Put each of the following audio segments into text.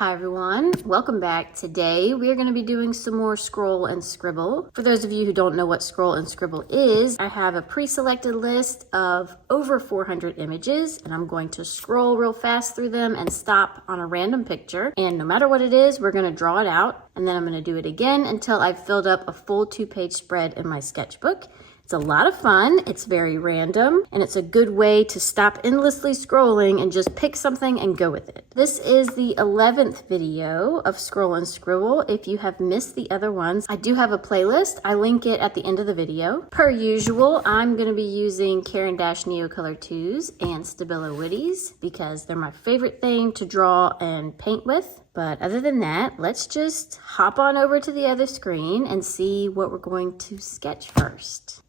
Hi everyone, welcome back. Today we are going to be doing some more scroll and scribble. For those of you who don't know what scroll and scribble is, I have a pre-selected list of over 400 images and I'm going to scroll real fast through them and stop on a random picture. And no matter what it is, we're going to draw it out and then I'm going to do it again until I've filled up a full 2-page spread in my sketchbook. It's a lot of fun, it's very random, and it's a good way to stop endlessly scrolling and just pick something and go with it. This is the 11th video of Scroll and Scribble. If you have missed the other ones, I do have a playlist. I link it at the end of the video. Per usual, I'm going to be using Caran Neocolor IIs and Stabilo Woodys because they're my favorite thing to draw and paint with. But other than that, let's just hop on over to the other screen and see what we're going to sketch first.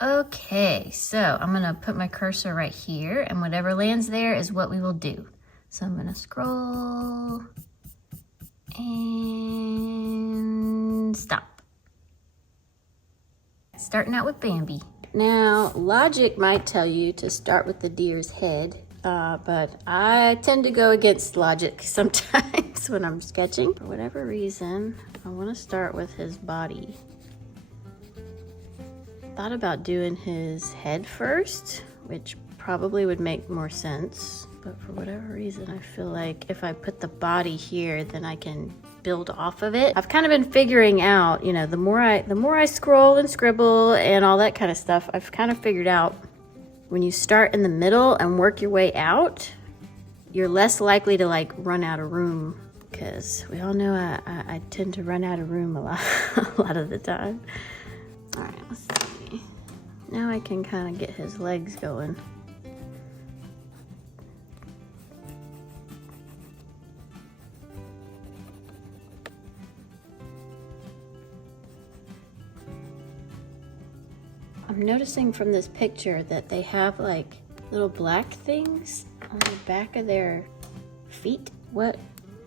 Okay, so I'm gonna put my cursor right here and whatever lands there is what we will do. So I'm gonna scroll and stop. Starting out with Bambi. Now, logic might tell you to start with the deer's head, but I tend to go against logic sometimes when I'm sketching. For whatever reason, I wanna start with his body. Thought about doing his head first, which probably would make more sense, but for whatever reason I feel like if I put the body here then I can build off of it. I've kind of been figuring out, you know, the more I scroll and scribble and all that kind of stuff, I've kind of figured out when you start in the middle and work your way out, you're less likely to like run out of room, because we all know I tend to run out of room a lot of the time. All right, let's see. Now I can kind of get his legs going. I'm noticing from this picture that they have like little black things on the back of their feet. What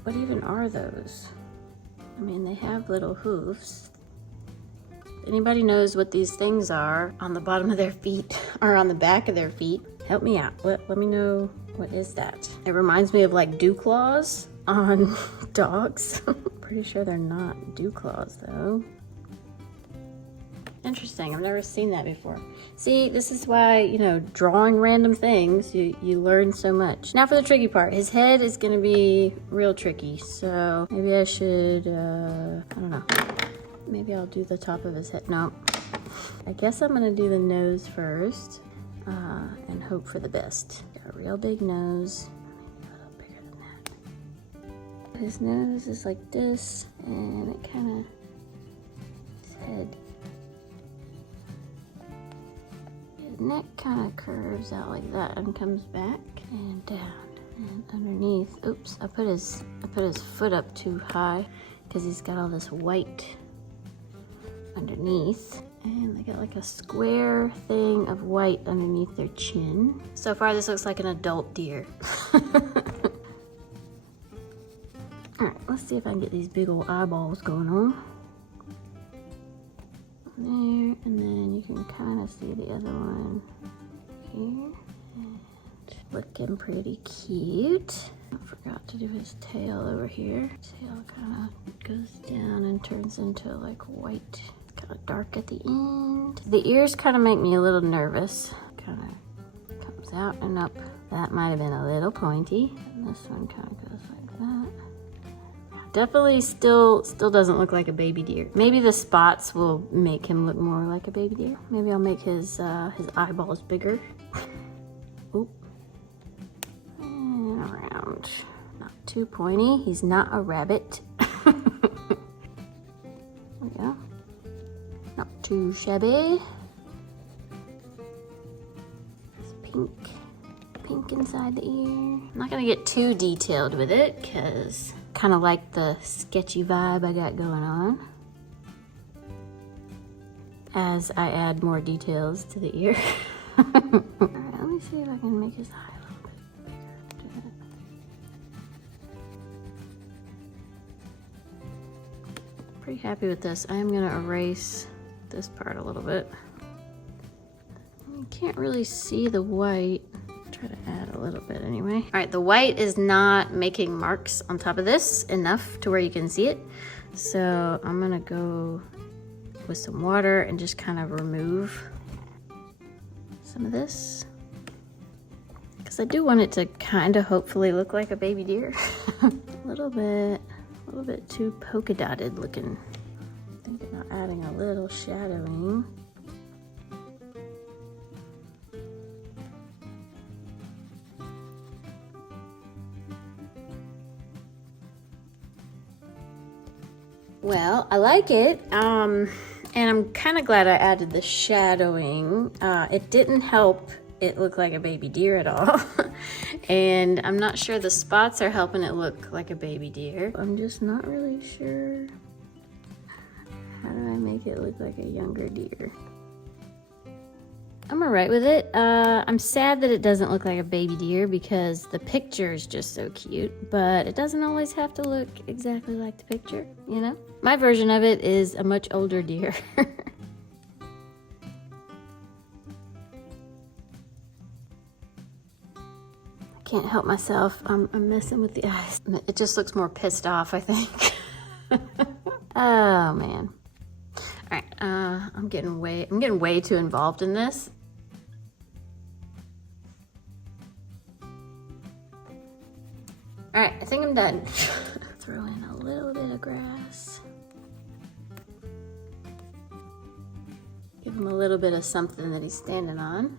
even are those? I mean, they have little hoofs. Anybody knows what these things are on the bottom of their feet or on the back of their feet, help me out. Let me know, what is that? It reminds me of like dew claws on dogs. Pretty sure they're not dew claws though. Interesting, I've never seen that before. See, this is why, you know, drawing random things, you learn so much. Now for the tricky part. His head is gonna be real tricky, so maybe I should, I don't know. Maybe I'll do the top of his head. No, I guess I'm gonna do the nose first and hope for the best. Got a real big nose. Maybe a little bigger than that. His nose is like this, and it kind of, his head. His neck kind of curves out like that and comes back and down and underneath. Oops, I put his foot up too high because he's got all this white underneath, and they got like a square thing of white underneath their chin. So far this looks like an adult deer. Alright, let's see if I can get these big old eyeballs going on. There, and then you can kind of see the other one here. And looking pretty cute. I forgot to do his tail over here. Tail kind of goes down and turns into like white. Kind of dark at the end. The ears kind of make me a little nervous. Kind of comes out and up. That might have been a little pointy. And this one kind of goes like that. Definitely still doesn't look like a baby deer. Maybe the spots will make him look more like a baby deer. Maybe I'll make his eyeballs bigger. Oop. And around. Not too pointy. He's not a rabbit. There we go. Not too shabby. It's pink inside the ear. I'm not gonna get too detailed with it because kind of like the sketchy vibe I got going on as I add more details to the ear. Alright, let me see if I can make his eye a little bit bigger. Pretty happy with this. I'm gonna erase this part a little bit. You can't really see the white. try to add a little bit anyway. All right, the white is not making marks on top of this enough to where you can see it. So I'm gonna go with some water and just kind of remove some of this. Because I do want it to kind of hopefully look like a baby deer. a little bit too polka dotted looking. Thinking about adding a little shadowing. Well, I like it, and I'm kind of glad I added the shadowing. It didn't help it look like a baby deer at all, and I'm not sure the spots are helping it look like a baby deer. I'm just not really sure how do I make it look like a younger deer. I'm alright with it. I'm sad that it doesn't look like a baby deer because the picture is just so cute, but it doesn't always have to look exactly like the picture, you know? My version of it is a much older deer. I can't help myself. I'm messing with the eyes. It just looks more pissed off, I think. Oh man. All right, I'm getting way too involved in this. All right, I think I'm done. Throw in a little bit of grass. Give him a little bit of something that he's standing on.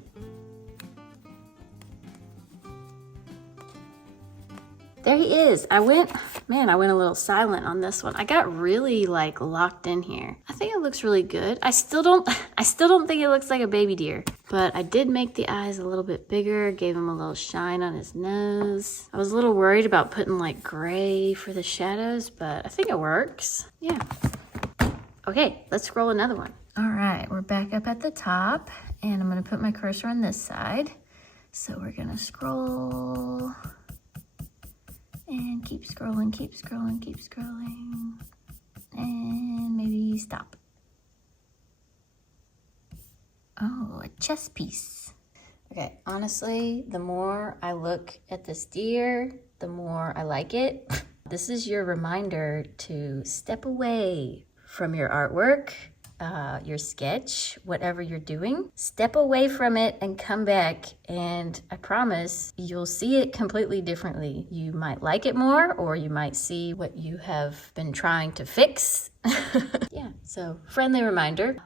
There he is. I went a little silent on this one. I got really like locked in here. I think it looks really good. I still don't think it looks like a baby deer, but I did make the eyes a little bit bigger, gave him a little shine on his nose. I was a little worried about putting like gray for the shadows, but I think it works. Yeah. Okay, let's scroll another one. All right, we're back up at the top and I'm gonna put my cursor on this side. So we're gonna scroll. And keep scrolling, keep scrolling, keep scrolling. And maybe stop. Oh, a chess piece. Okay, honestly, the more I look at this deer, the more I like it. This is your reminder to step away from your artwork, your sketch, whatever you're doing. Step away from it and come back, and I promise you'll see it completely differently. You might like it more, or you might see what you have been trying to fix. Yeah, so friendly reminder.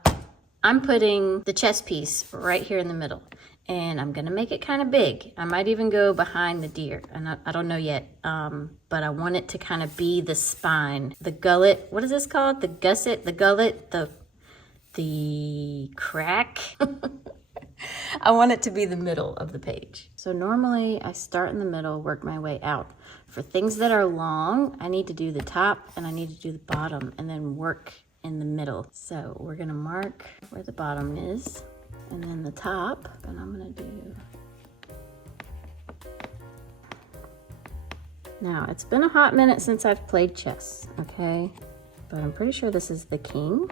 I'm putting the chess piece right here in the middle, and I'm gonna make it kind of big. I might even go behind the deer, and I don't know yet, but I want it to kind of be the spine, the gullet. What is this called? The gusset, the gullet, the crack. I want it to be the middle of the page. So normally I start in the middle, work my way out. For things that are long, I need to do the top and I need to do the bottom and then work in the middle. So we're gonna mark where the bottom is and then the top, and I'm gonna do. Now, it's been a hot minute since I've played chess, okay? But I'm pretty sure this is the king.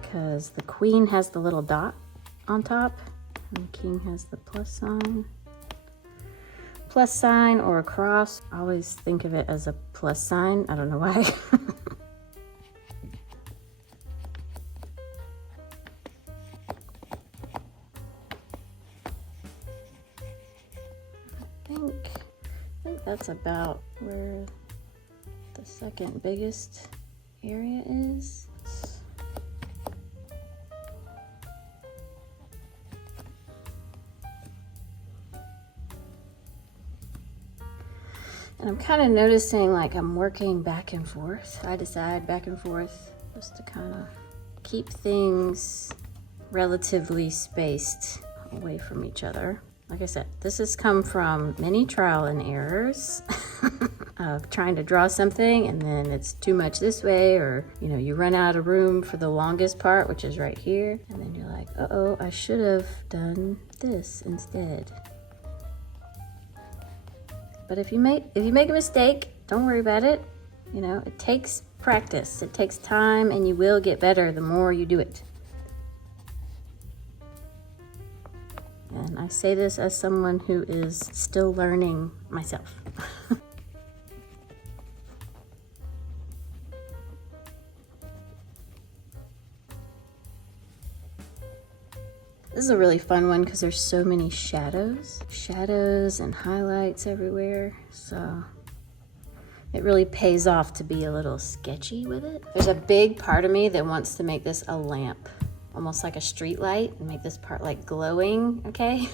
Because the queen has the little dot on top and the king has the plus sign or a cross. I always think of it as a plus sign. I don't know why. I think that's about where the second biggest area is. And I'm kind of noticing like I'm working back and forth, side to side, back and forth, just to kind of keep things relatively spaced away from each other. Like I said, this has come from many trial and errors of trying to draw something and then it's too much this way, or you know, you run out of room for the longest part, which is right here, and then you're like, uh-oh, I should have done this instead. But if you make a mistake, don't worry about it. You know, it takes practice, it takes time, and you will get better the more you do it. And I say this as someone who is still learning myself. This is a really fun one because there's so many shadows. Shadows and highlights everywhere, so it really pays off to be a little sketchy with it. There's a big part of me that wants to make this a lamp, almost like a street light, and make this part like glowing, okay?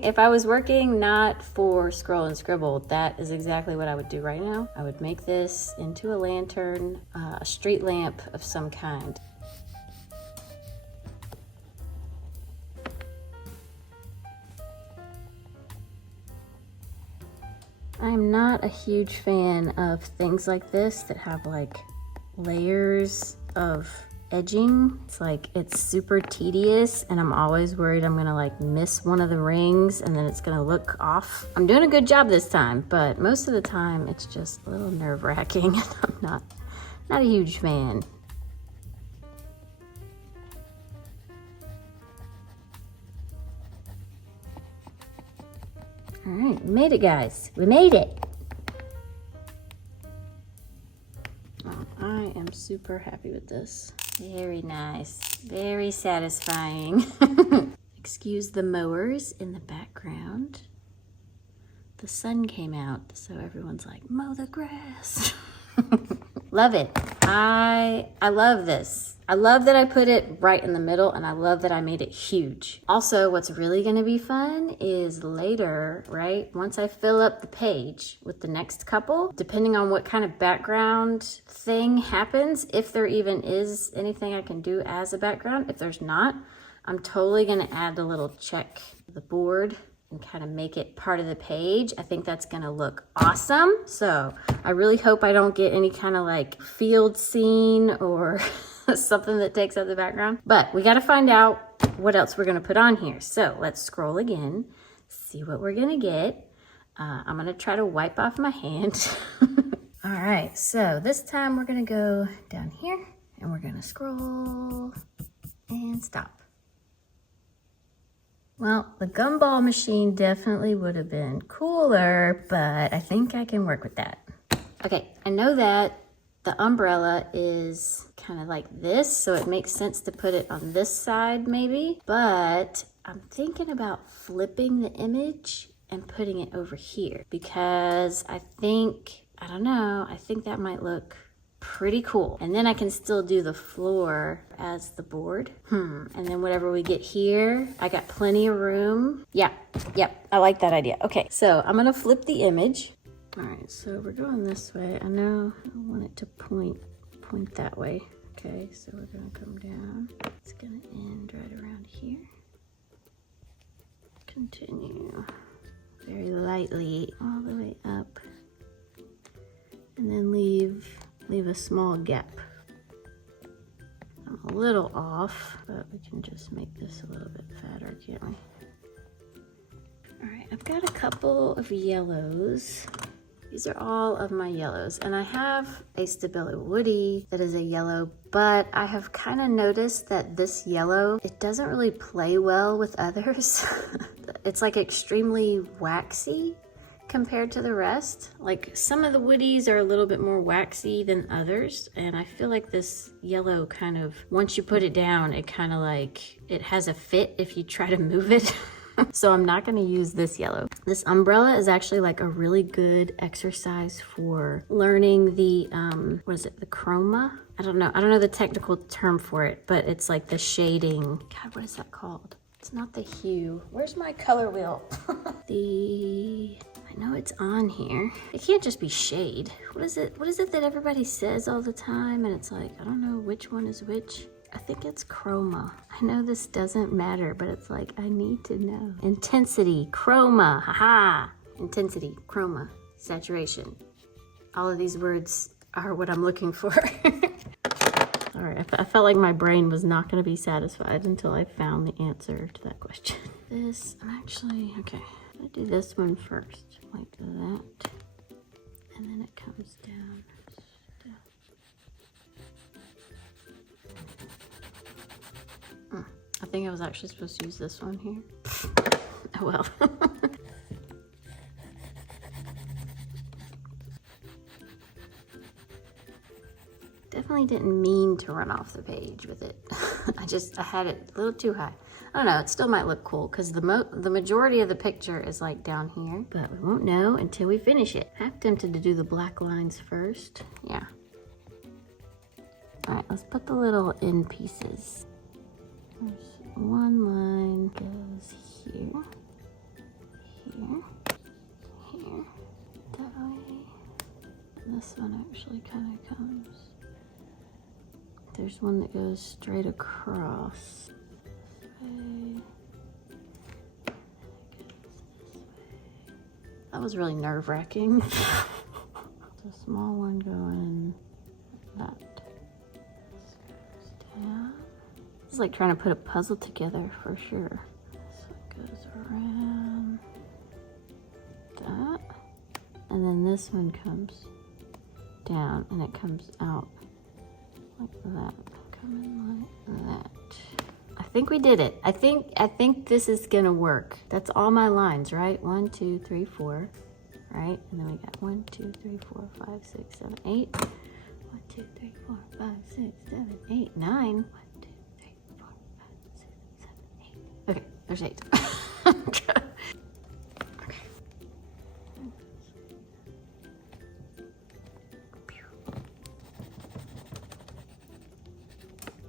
If I was working not for Scroll and Scribble, that is exactly what I would do right now. I would make this into a lantern, a street lamp of some kind. I'm not a huge fan of things like this that have like layers of edging. It's like, it's super tedious and I'm always worried I'm gonna like miss one of the rings and then it's gonna look off. I'm doing a good job this time, but most of the time it's just a little nerve-wracking and I'm not a huge fan. All right, we made it, guys. We made it. Oh, I am super happy with this. Very nice, very satisfying. Excuse the mowers in the background. The sun came out, so everyone's like, mow the grass. Love it. I love this. I love that I put it right in the middle and I love that I made it huge. Also, what's really gonna be fun is later, right? Once I fill up the page with the next couple, depending on what kind of background thing happens, if there even is anything I can do as a background. If there's not, I'm totally gonna add a little check to the board and kind of make it part of the page. I think that's gonna look awesome. So I really hope I don't get any kind of like field scene or something that takes out the background. But we gotta find out what else we're gonna put on here. So let's scroll again, see what we're gonna get. I'm gonna try to wipe off my hand. All right, so this time we're gonna go down here and we're gonna scroll and stop. Well, the gumball machine definitely would have been cooler, but I think I can work with that. Okay, I know that the umbrella is kind of like this, so it makes sense to put it on this side maybe, but I'm thinking about flipping the image and putting it over here because I think that might look pretty cool. And then I can still do the floor as the board. And then whatever we get here, I got plenty of room. Yep, I like that idea. Okay, so I'm gonna flip the image. All right, so we're going this way. I know I want it to point that way. Okay, so we're gonna come down. It's gonna end right around here. Continue very lightly all the way up. And then leave a small gap. I'm a little off, but we can just make this a little bit fatter, can't we? All right, I've got a couple of yellows. These are all of my yellows, and I have a Stabilo Woody that is a yellow, but I have kind of noticed that this yellow, it doesn't really play well with others. It's like extremely waxy compared to the rest. Like some of the Woodies are a little bit more waxy than others, and I feel like this yellow kind of, once you put it down, it kind of like, it has a fit if you try to move it. So I'm not gonna use this yellow. This umbrella is actually like a really good exercise for learning the, what is it, the chroma? I don't know the technical term for it, but it's like the shading. God, what is that called? It's not the hue. Where's my color wheel? I know it's on here. It can't just be shade. What is it that everybody says all the time? And it's like, I don't know which one is which. I think it's chroma. I know this doesn't matter, but it's like, I need to know. Intensity, chroma, haha. Intensity, chroma, saturation. All of these words are what I'm looking for. All right, I felt like my brain was not gonna be satisfied until I found the answer to that question. This, okay, I do this one first, like that. And then it comes down. I think I was actually supposed to use this one here. Oh well. Definitely didn't mean to run off the page with it. I had it a little too high. I don't know, it still might look cool because the majority of the picture is like down here, but we won't know until we finish it. I'm tempted to do the black lines first. Yeah. All right, let's put the little end pieces. There's one line goes here, here, here, that way. And this one actually kind of comes. There's one that goes straight across. This way. That was really nerve-wracking. The small one going like that. Down. It's like trying to put a puzzle together for sure. This one goes around that. And then this one comes down and it comes out like that. Coming like that. I think we did it. I think this is gonna work. That's all my lines, right? 1, 2, 3, 4, right? And then we got 1, 2, 3, 4, 5, 6, 7, 8. 1, 2, 3, 4, 5, 6, 7, 8, 9. 1, 2, 3, 4, 5, 6, 7, 8. Okay, there's 8. Okay.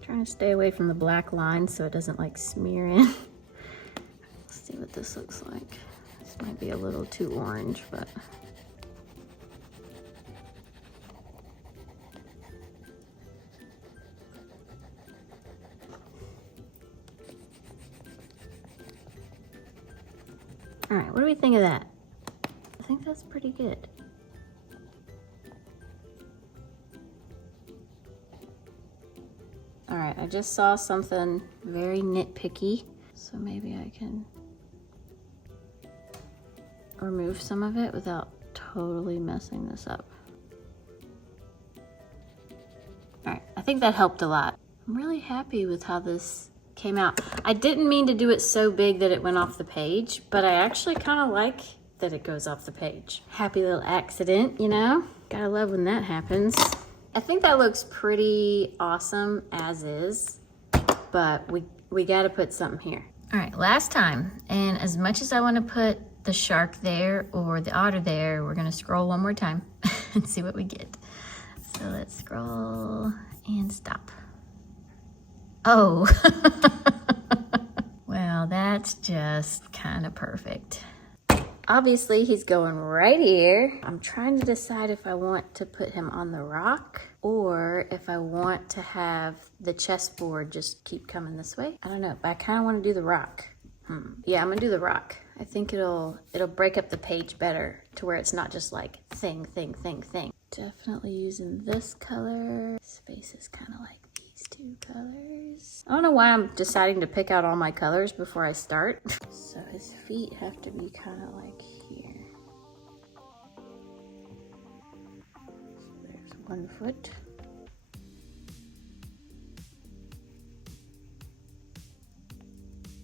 Trying to stay away from the black line so it doesn't like smear in. Let's see what this looks like. This might be a little too orange, but. All right, what do we think of that? I think that's pretty good. All right, I just saw something very nitpicky, so maybe I can remove some of it without totally messing this up. All right, I think that helped a lot. I'm really happy with how this came out. I didn't mean to do it so big that it went off the page, but I actually kind of like that it goes off the page. Happy little accident, you know? Gotta love when that happens. I think that looks pretty awesome as is, but we gotta put something here. All right, last time, and as much as I wanna put the shark there or the otter there, we're gonna scroll one more time and see what we get. So let's scroll and stop. Oh, well, that's just kind of perfect. Obviously, he's going right here. I'm trying to decide if I want to put him on the rock or if I want to have the chessboard just keep coming this way. I don't know, but I kind of want to do the rock. Yeah, I'm gonna do the rock. I think it'll break up the page better to where it's not just like thing, thing, thing, thing. Definitely using this color. His face is kind of like these two colors. I don't know why I'm deciding to pick out all my colors before I start. So his feet have to be kind of like here. So there's one foot.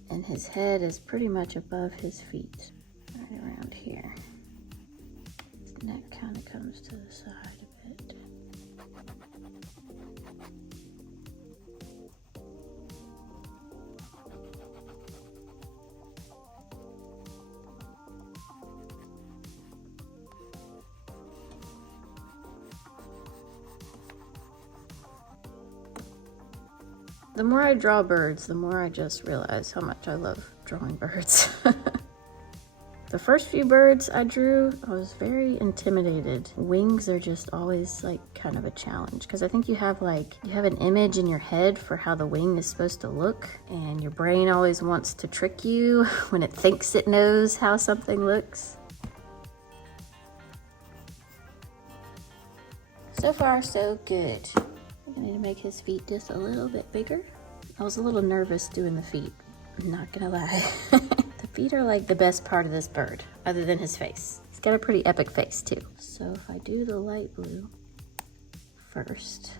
And his head is pretty much above his feet, right around here. His neck kind of comes to the side a bit. The more I draw birds, the more I just realize how much I love drawing birds. The first few birds I drew, I was very intimidated. Wings are just always like kind of a challenge because I think you have an image in your head for how the wing is supposed to look, and your brain always wants to trick you when it thinks it knows how something looks. So far, so good. I need to make his feet just a little bit bigger. I was a little nervous doing the feet, I'm not gonna lie. The feet are like the best part of this bird, other than his face. He's got a pretty epic face too. So if I do the light blue first,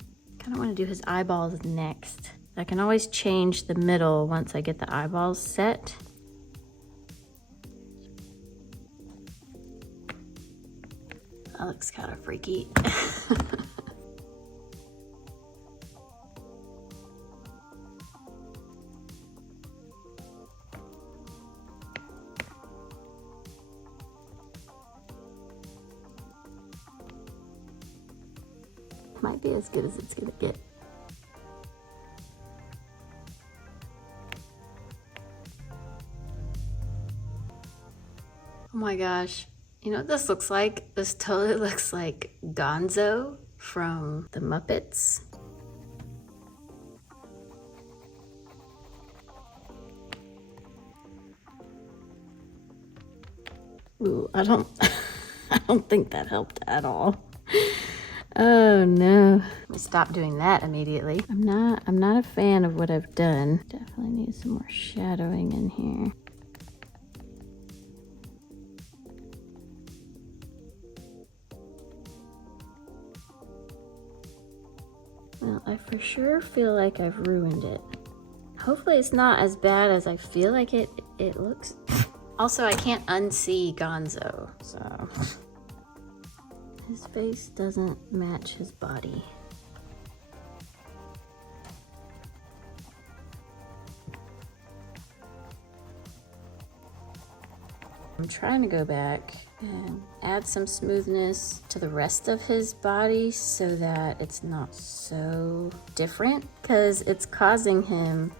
I kinda wanna do his eyeballs next. I can always change the middle once I get the eyeballs set. That looks kind of freaky. Might be as good as it's gonna get. Oh my gosh, you know what this looks like? This totally looks like Gonzo from the Muppets. Ooh, I don't think that helped at all. Oh no. Let me stop doing that immediately. I'm not a fan of what I've done. Definitely need some more shadowing in here. Well, I for sure feel like I've ruined it. Hopefully it's not as bad as I feel like it looks. Also, I can't unsee Gonzo, so his face doesn't match his body. I'm trying to go back and add some smoothness to the rest of his body so that it's not so different, because it's causing him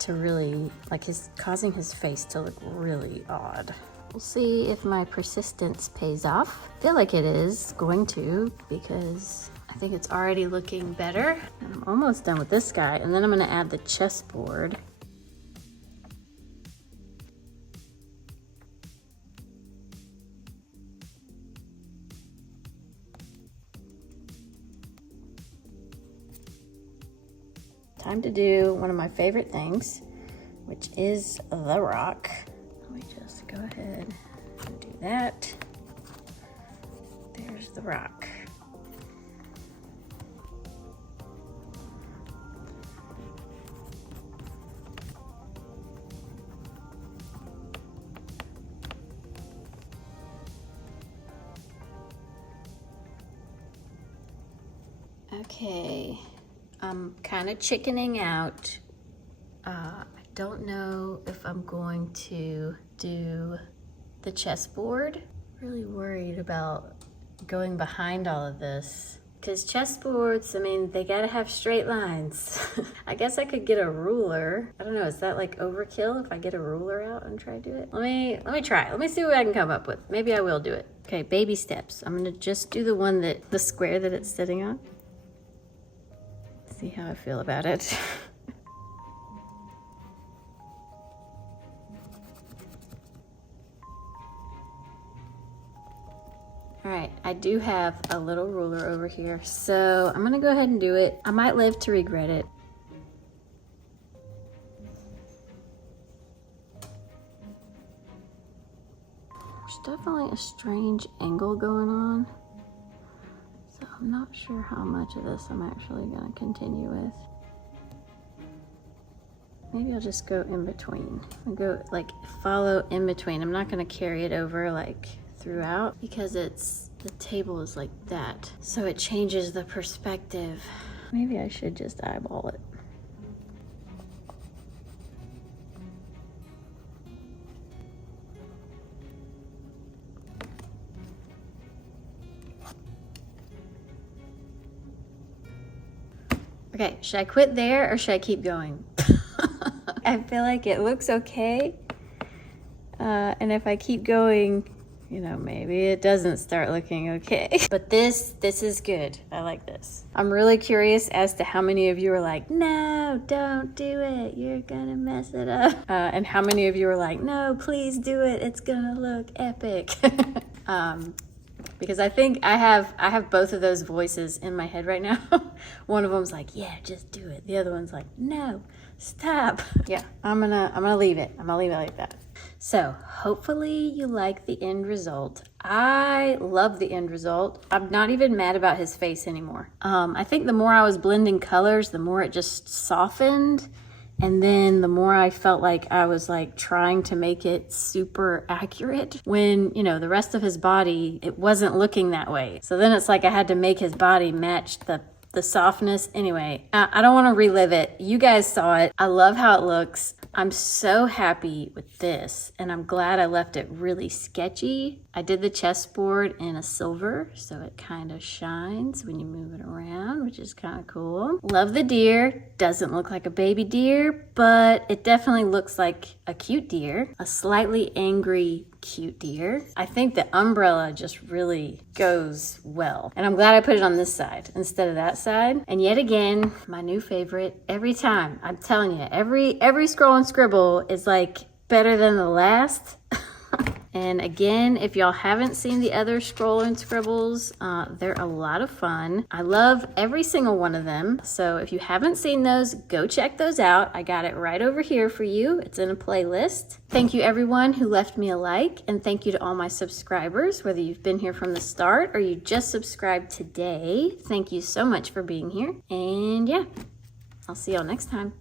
to really, like, causing his face to look really odd. We'll see if my persistence pays off. I feel like it is going to, because I think it's already looking better. I'm almost done with this guy, and then I'm gonna add the chessboard. Time to do one of my favorite things, which is the rock. Let me just go ahead and do that. There's the rock. Okay. I'm kind of chickening out. I don't know if I'm going to do the chessboard. Really worried about going behind all of this, because chessboards, I mean, they gotta have straight lines. I guess I could get a ruler. I don't know, is that like overkill if I get a ruler out and try to do it? Let me try. Let me see what I can come up with. Maybe I will do it. Okay, baby steps. I'm gonna just do the square that it's sitting on. See how I feel about it. All right, I do have a little ruler over here, so I'm gonna go ahead and do it. I might live to regret it. There's definitely a strange angle going on. So I'm not sure how much of this I'm actually gonna continue with. Maybe I'll just go in between. I'll go like follow in between. I'm not gonna carry it over like throughout, because the table is like that. So it changes the perspective. Maybe I should just eyeball it. Okay, should I quit there or should I keep going? I feel like it looks okay. And if I keep going, you know, maybe it doesn't start looking okay. But this is good. I like this. I'm really curious as to how many of you are like, no, don't do it. You're gonna mess it up. And how many of you are like, no, please do it. It's gonna look epic. Because I think I have both of those voices in my head right now. One of them's like, yeah, just do it. The other one's like, no, stop. Yeah, I'm gonna leave it. I'm gonna leave it like that. So hopefully you like the end result. I love the end result. I'm not even mad about his face anymore. I think the more I was blending colors, the more it just softened And then the more I felt like I was like trying to make it super accurate, when, you know, the rest of his body, it wasn't looking that way. So then it's like I had to make his body match the softness. Anyway, I don't want to relive it. You guys saw it. I love how it looks. I'm so happy with this, and I'm glad I left it really sketchy. I did the chessboard in a silver, so it kind of shines when you move it around, which is kind of cool. Love the deer. Doesn't look like a baby deer, but it definitely looks like a cute deer. A slightly angry cute deer. I think the umbrella just really goes well. And I'm glad I put it on this side instead of that side. And yet again, my new favorite every time. I'm telling you, every scroll and scribble is like better than the last. And again, if y'all haven't seen the other scroll and scribbles, they're a lot of fun. I love every single one of them. So if you haven't seen those, go check those out. I got it right over here for you. It's in a playlist. Thank you everyone who left me a like, and thank you to all my subscribers, whether you've been here from the start or you just subscribed today. Thank you so much for being here. And yeah, I'll see y'all next time.